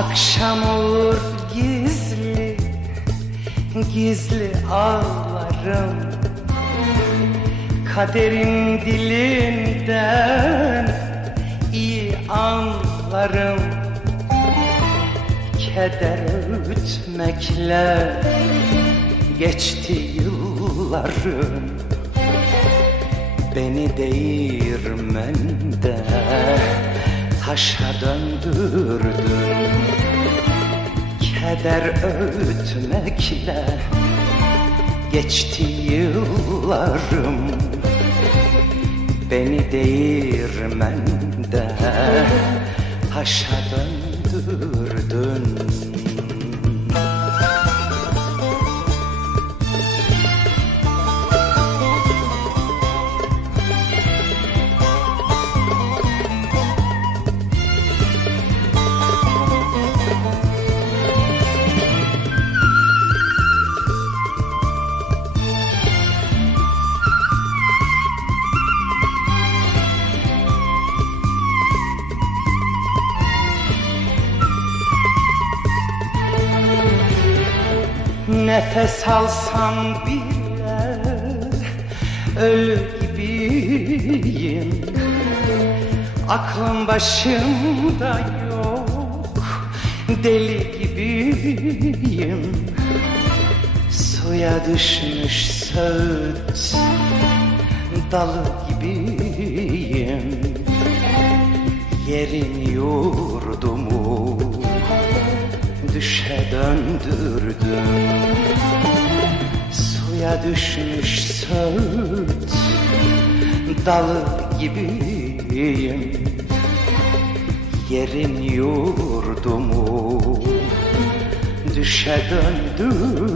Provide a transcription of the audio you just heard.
Akşam olur gizli Gizli ağlarım. Kaderin dilinden iyi anlarım. Keder ütmekle Geçti yıllarım. Beni değirmende taşa döndürdün. Keder öğütmekle geçti yıllarım. Beni değirmende taşa döndürdün Nefes alsam bile ölü gibiyim. Aklım başımda yok deli gibiyim. Suya düşmüş söğüt dalı gibiyim. Yerin yurdumu düşe döndürdüm. Suya düşmüş söğüt dalı gibiyim. Yerin yurdumu düşe döndürdün